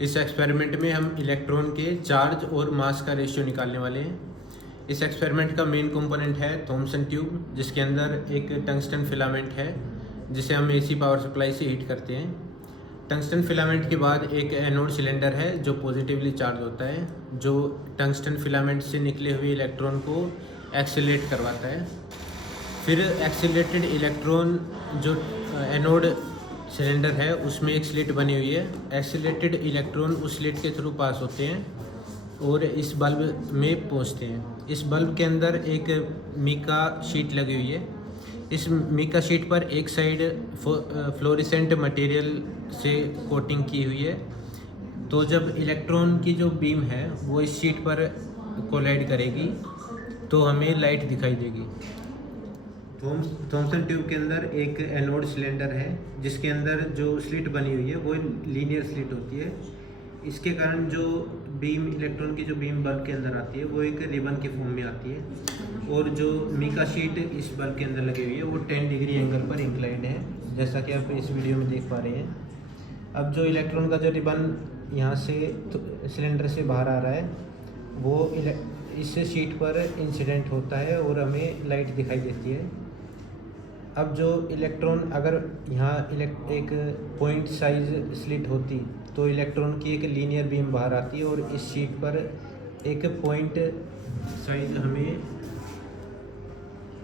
इस एक्सपेरिमेंट में हम इलेक्ट्रॉन के चार्ज और मास का रेशियो निकालने वाले हैं। इस एक्सपेरिमेंट का मेन कंपोनेंट है थॉमसन ट्यूब, जिसके अंदर एक टंगस्टन फिलामेंट है जिसे हम एसी पावर सप्लाई से हीट करते हैं। टंगस्टन फिलामेंट के बाद एक एनोड सिलेंडर है जो पॉजिटिवली चार्ज होता है, जो टंगस्टन फिलामेंट से निकले हुए इलेक्ट्रॉन को एक्सेलरेट करवाता है। फिर एक्सेलरेटेड इलेक्ट्रॉन जो एनोड सिलेंडर है उसमें एक स्लिट बनी हुई है। एक्सेलरेटेड इलेक्ट्रॉन उस स्लिट के थ्रू पास होते हैं और इस बल्ब में पहुंचते हैं। इस बल्ब के अंदर एक मीका शीट लगी हुई है। इस मीका शीट पर एक साइड फ्लोरेसेंट मटेरियल से कोटिंग की हुई है। तो जब इलेक्ट्रॉन की जो बीम है वो इस शीट पर कोलाइड करेगी तो हमें लाइट दिखाई देगी। थॉमसन ट्यूब के अंदर एक एनोड सिलेंडर है जिसके अंदर जो स्लिट बनी हुई है वो लीनियर स्लिट होती है। इसके कारण जो बीम इलेक्ट्रॉन की जो बीम बल्ब के अंदर आती है वो एक रिबन के फॉर्म में आती है और जो मीका शीट इस बल्ब के अंदर लगी हुई है वो 10 डिग्री एंगल पर इंक्लाइंड है, जैसा कि आप इस वीडियो में देख पा रहे हैं। अब जो इलेक्ट्रॉन का जो रिबन यहाँ से सिलेंडर से बाहर आ रहा है वो इस शीट पर इंसिडेंट होता है और हमें लाइट दिखाई देती है। अब जो इलेक्ट्रॉन अगर यहाँ एक पॉइंट साइज स्लिट होती तो इलेक्ट्रॉन की एक लीनियर बीम बाहर आती है और इस शीट पर एक पॉइंट साइज हमें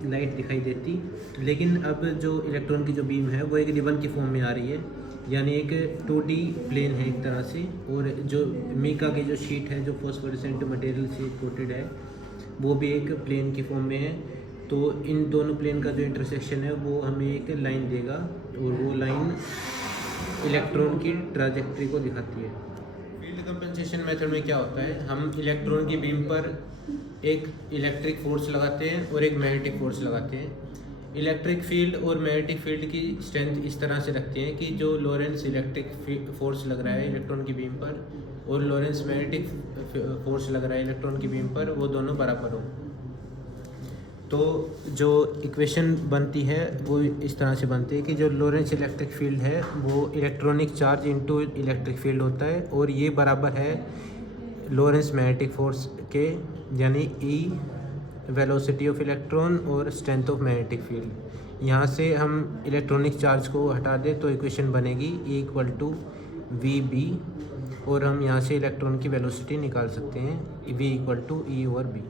लाइट दिखाई देती। लेकिन अब जो इलेक्ट्रॉन की जो बीम है वो एक रिबन की फॉर्म में आ रही है, यानी एक 2D प्लेन है एक तरह से। और जो मीका की जो शीट है जो फॉस्फोरेसेंट मटेरियल से कोटेड है वो भी एक प्लेन की फॉर्म में है। तो इन दोनों प्लेन का जो इंटरसेक्शन है वो हमें एक लाइन देगा और वो लाइन इलेक्ट्रॉन की ट्राजेक्टरी को दिखाती है। फील्ड कंपनसेशन मेथड में क्या होता है, हम इलेक्ट्रॉन की बीम पर एक इलेक्ट्रिक फोर्स लगाते हैं और एक मैग्नेटिक फोर्स लगाते हैं। इलेक्ट्रिक फील्ड और मैग्नेटिक फील्ड की स्ट्रेंथ इस तरह से रखते हैं कि जो लॉरेंस इलेक्ट्रिक फोर्स लग रहा है इलेक्ट्रॉन की बीम पर और लॉरेंस मैग्नेटिक फोर्स लग रहा है इलेक्ट्रॉन की बीम पर वो दोनों बराबर हो। तो जो इक्वेशन बनती है वो इस तरह से बनती है कि जो लॉरेंस इलेक्ट्रिक फील्ड है वो electronic charge into electric field होता है और ये बराबर है लॉरेंस मैग्नेटिक फोर्स के, यानी ई वेलोसिटी ऑफ इलेक्ट्रॉन और स्ट्रेंथ ऑफ मैग्नेटिक फील्ड। यहाँ से हम इलेक्ट्रॉनिक चार्ज को हटा दें तो इक्वेशन बनेगी E = VB और हम यहाँ से इलेक्ट्रॉन की वेलोसिटी निकाल सकते हैं V = E/B।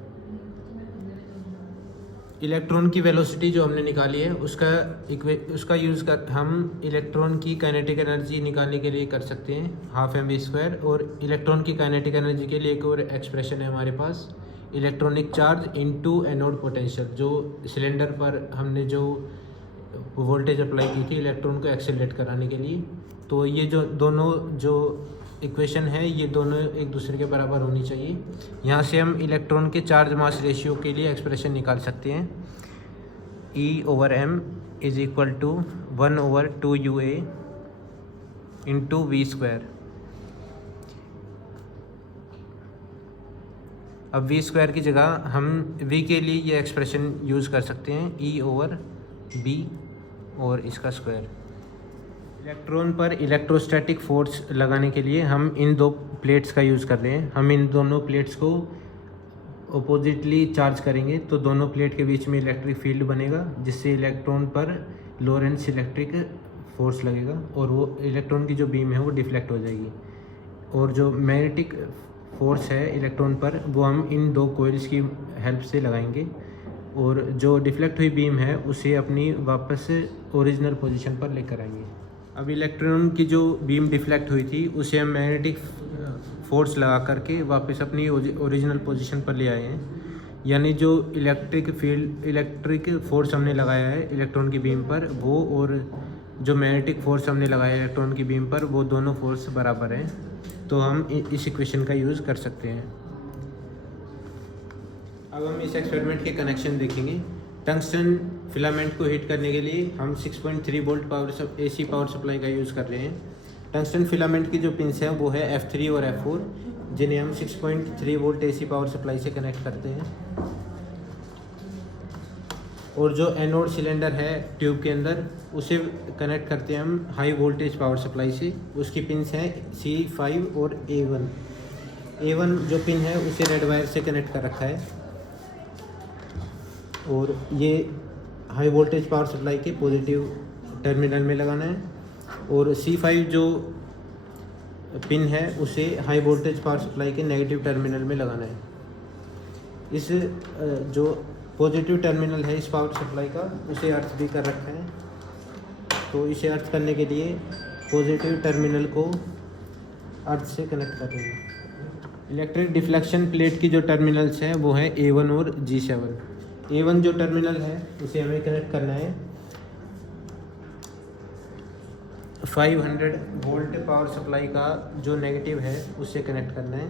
इलेक्ट्रॉन की वेलोसिटी जो हमने निकाली है उसका यूज़ कर हम इलेक्ट्रॉन की काइनेटिक एनर्जी निकालने के लिए कर सकते हैं 12mv²। और इलेक्ट्रॉन की काइनेटिक एनर्जी के लिए एक और एक्सप्रेशन है हमारे पास, electronic charge into anode potential. जो सिलेंडर पर हमने जो वोल्टेज अप्लाई की थी इलेक्ट्रॉन को एक्सेलरेट कराने के लिए, तो ये जो दोनों जो इक्वेशन है ये दोनों एक दूसरे के बराबर होनी चाहिए। यहाँ से हम इलेक्ट्रॉन के चार्ज मास रेशियो के लिए एक्सप्रेशन निकाल सकते हैं। E/m = 1/2UA × V²। अब V² की जगह हम V के लिए ये एक्सप्रेशन यूज़ कर सकते हैं E/B और इसका स्क्वायर। इलेक्ट्रॉन पर इलेक्ट्रोस्टैटिक फोर्स लगाने के लिए हम इन दो प्लेट्स का यूज़ कर रहे हैं। हम इन दोनों प्लेट्स को अपोजिटली चार्ज करेंगे तो दोनों प्लेट के बीच में इलेक्ट्रिक फील्ड बनेगा जिससे इलेक्ट्रॉन पर लॉरेंस इलेक्ट्रिक फोर्स लगेगा और वो इलेक्ट्रॉन की जो बीम है वो डिफ्लेक्ट हो जाएगी। और जो मैग्नेटिक फोर्स है इलेक्ट्रॉन पर वो हम इन दो कोइल्स की हेल्प से लगाएंगे और जो डिफ्लेक्ट हुई बीम है उसे अपनी वापस ओरिजिनल पोजीशन पर लेकर आएंगे। अब इलेक्ट्रॉन की जो बीम डिफ्लेक्ट हुई थी उसे हम मैग्नेटिक फोर्स लगा करके वापस अपनी ओरिजिनल पोजीशन पर ले आए हैं, यानी जो इलेक्ट्रिक फोर्स हमने लगाया है इलेक्ट्रॉन की बीम पर वो और जो मैग्नेटिक फोर्स हमने लगाया है इलेक्ट्रॉन की बीम पर वो दोनों फोर्स बराबर हैं। तो हम इस इक्वेशन का यूज़ कर सकते हैं। अब हम इस एक्सपेरिमेंट के कनेक्शन देखेंगे। टंगस्टन फिलामेंट को हीट करने के लिए हम 6.3 वोल्ट AC पावर सप्लाई का यूज़ कर रहे हैं। टंगस्टन फिलामेंट की जो पिंस हैं वो है F3 और F4, जिन्हें हम 6.3 वोल्ट AC पावर सप्लाई से कनेक्ट करते हैं। और जो एनोड सिलेंडर है ट्यूब के अंदर उसे कनेक्ट करते हैं हम हाई वोल्टेज पावर सप्लाई से। उसकी पिन्स हैं C5 और A1 जो पिन है उसे रेड वायर से कनेक्ट कर रखा है और ये हाई वोल्टेज पावर सप्लाई के पॉजिटिव टर्मिनल में लगाना है और C5 जो पिन है उसे हाई वोल्टेज पावर सप्लाई के नेगेटिव टर्मिनल में लगाना है। इस जो पॉजिटिव टर्मिनल है इस पावर सप्लाई का उसे अर्थ भी कर रखा है, तो इसे अर्थ करने के लिए पॉजिटिव टर्मिनल को अर्थ से कनेक्ट कर रहे हैं। इलेक्ट्रिक डिफ्लेक्शन प्लेट की जो टर्मिनल्स हैं वो हैं A1 और G7। A1 जो टर्मिनल है उसे हमें कनेक्ट करना है 500 वोल्ट पावर सप्लाई का जो नेगेटिव है उससे कनेक्ट करना है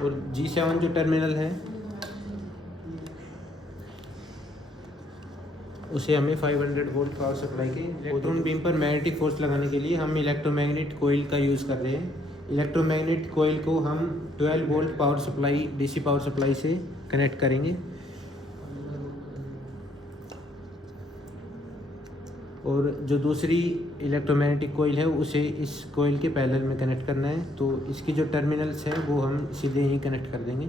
और G7 जो टर्मिनल है उसे हमें 500 वोल्ट पावर सप्लाई के इलेक्ट्रॉन बीम पर मैग्नेटिक फोर्स लगाने के लिए हम इलेक्ट्रोमैग्नेट कोयल का यूज़ कर रहे हैं। इलेक्ट्रोमैग्नेट कोयल को हम 12 volt power supply DC power supply से कनेक्ट करेंगे और जो दूसरी इलेक्ट्रोमैग्नेटिक कोयल है उसे इस कोयल के पैरेलल में कनेक्ट करना है। तो इसकी जो टर्मिनल्स हैं वो हम सीधे ही कनेक्ट कर देंगे।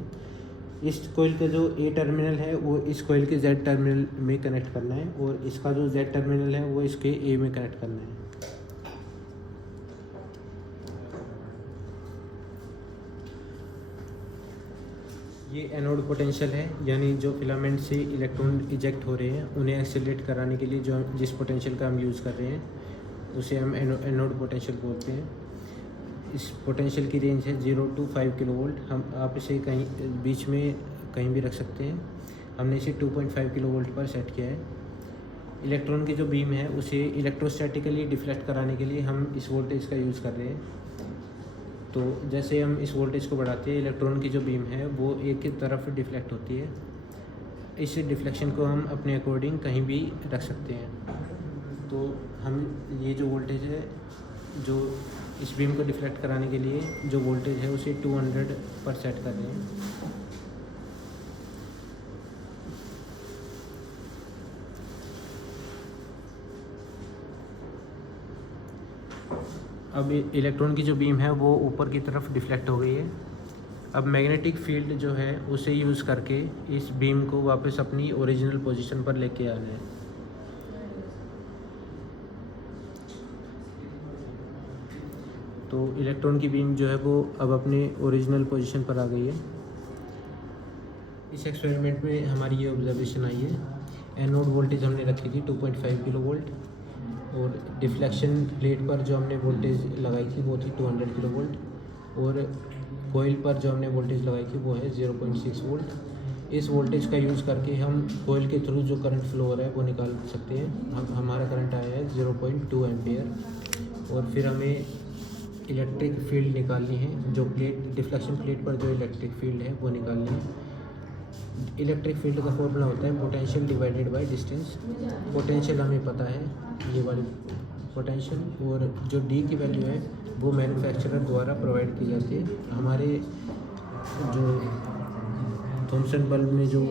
इस कोयल का जो A टर्मिनल है वो इस कोयल के Z टर्मिनल में कनेक्ट करना है और इसका जो Z टर्मिनल है वो इसके A में कनेक्ट करना है। ये एनोड पोटेंशियल है, यानी जो फिलामेंट से इलेक्ट्रॉन इजेक्ट हो रहे हैं उन्हें एक्सेलरेट कराने के लिए जो जिस पोटेंशियल का हम यूज़ कर रहे हैं उसे हम एनोड पोटेंशियल बोलते हैं। इस पोटेंशियल की रेंज है 0 to 5 किलोवोल्ट। आप इसे कहीं बीच में कहीं भी रख सकते हैं। हमने इसे 2.5 किलोवोल्ट पर सेट किया है। इलेक्ट्रॉन की जो बीम है उसे इलेक्ट्रोस्टैटिकली डिफ्लेक्ट कराने के लिए हम इस वोल्टेज का यूज़ कर रहे हैं। तो जैसे हम इस वोल्टेज को बढ़ाते हैं इलेक्ट्रॉन की जो बीम है वो एक ही तरफ डिफ्लेक्ट होती है। इस डिफ्लेक्शन को हम अपने अकॉर्डिंग कहीं भी रख सकते हैं। तो हम ये जो वोल्टेज है जो इस बीम को डिफ्लेक्ट कराने के लिए जो वोल्टेज है उसे 200 पर सेट कर रहे हैं। अब इलेक्ट्रॉन की जो बीम है वो ऊपर की तरफ डिफ्लेक्ट हो गई है। अब मैग्नेटिक फील्ड जो है उसे यूज़ करके इस बीम को वापस अपनी ओरिजिनल पोजीशन पर लेके आना है। तो इलेक्ट्रॉन की बीम जो है वो अब अपने ओरिजिनल पोजीशन पर आ गई है। इस एक्सपेरिमेंट में हमारी ये ऑब्जर्वेशन आई है। एनोड वोल्टेज हमने रखी थी 2.5 किलोवोल्ट और डिफ्लेक्शन प्लेट पर जो हमने वोल्टेज लगाई थी वो थी 200 किलोवोल्ट और कोयल पर जो हमने वोल्टेज लगाई थी वो है 0.6 वोल्ट। इस वोल्टेज का यूज़ करके हम कोयल के थ्रू जो करंट फ्लो हो रहा है वो निकाल सकते हैं। हमारा करंट आया है 0.2 एम्पियर और फिर हमें इलेक्ट्रिक फील्ड निकालनी है। जो डिफ्लेक्शन प्लेट पर जो इलेक्ट्रिक फील्ड है वो निकालनी है। इलेक्ट्रिक फील्ड का फॉर्मूला होता है potential divided by distance. Potential हमें पता है ये वाली पोटेंशियल, और जो डी की वैल्यू है वो मैन्युफैक्चरर द्वारा प्रोवाइड की जाती है। हमारे जो थॉमसन बल्ब में जो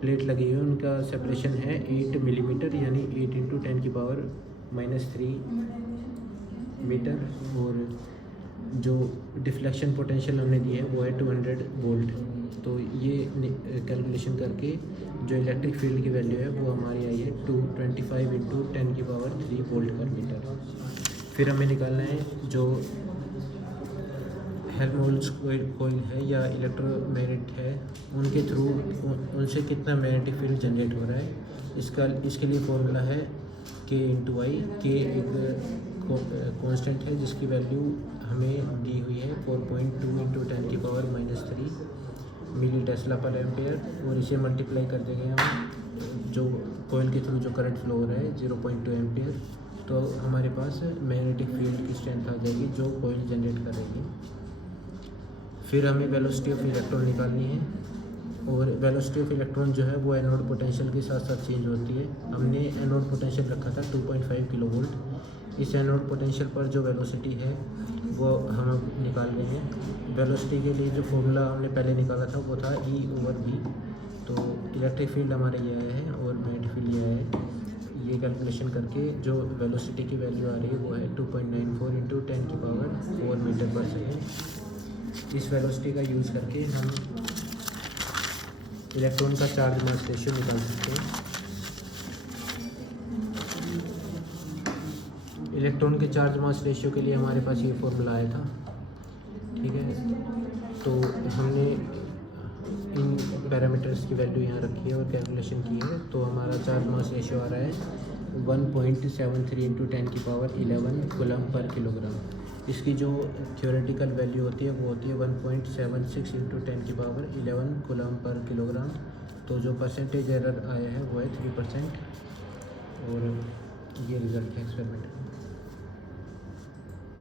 प्लेट लगी हुई है उनका सेपरेशन है 8 मिलीमीटर, यानी 8 × 10⁻³ मीटर, और जो डिफ्लेक्शन पोटेंशियल हमने दी है वो है 200 वोल्ट। तो ये कैलकुलेशन करके जो इलेक्ट्रिक फील्ड की वैल्यू है वो हमारी आई है 225 × 10⁻³ वोल्ट पर मीटर। फिर हमें निकालना है जो हेल्महोल्ट्ज़ कोयल है या इलेक्ट्रोमैग्नेट है उनके थ्रू उनसे कितना मैग्नेटिक फील्ड जनरेट हो रहा है। इसके लिए फॉर्मूला है K×I। K एक कांस्टेंट है जिसकी वैल्यू हमें दी हुई है 4.2 × 10⁻³ मिली टेस्ला पर एम्पेयर, और इसे मल्टीप्लाई कर देंगे हम जो कोयल के थ्रू जो करंट फ्लो हो रहा है 0.2 एम्पेयर। तो हमारे पास मैग्नेटिक फील्ड की स्ट्रेंथ आ जाएगी जो कोयल जनरेट करेगी। फिर हमें वेलोसिटी ऑफ इलेक्ट्रॉन निकालनी है, और वेलोसिटी ऑफ इलेक्ट्रॉन जो है वो एनोड पोटेंशियल के साथ साथ चेंज होती है। हमने एनोड पोटेंशियल रखा था 2.5 किलोवोल्ट। इस एनोड पोटेंशियल पर जो वेलोसिटी है वो हम अब निकाल रहे हैं। वेलोसिटी के लिए जो फॉर्मूला हमने पहले निकाला था वो था E/V। तो इलेक्ट्रिक फील्ड हमारा ये आया है और मैग्नेटिक फील्ड ये आया है। ये कैलकुलेशन करके जो वेलोसिटी की वैल्यू आ रही है वो है 2.94 इंटू 10⁴ मीटर पर सेकेंड। इस वेलोसिटी का यूज़ करके हम इलेक्ट्रॉन का चार्ज मास रेशियो निकाल सकते हैं। इलेक्ट्रॉन के चार्ज मास रेशियो के लिए हमारे पास ये फॉर्मूला आया था, ठीक है। तो हमने इन पैरामीटर्स की वैल्यू यहाँ रखी है और कैलकुलेशन की है। तो हमारा चार्ज मास रेशियो आ रहा है 1.73 इंटू 10⁻11 कूलम पर किलोग्राम। इसकी जो थ्योरेटिकल वैल्यू होती है वो होती है 1.76 इंटू 10⁻11 कूलम पर किलोग्राम। तो जो परसेंटेज एरर आया है वो है 3%। और ये रिज़ल्ट है एक्सपेरिमेंट।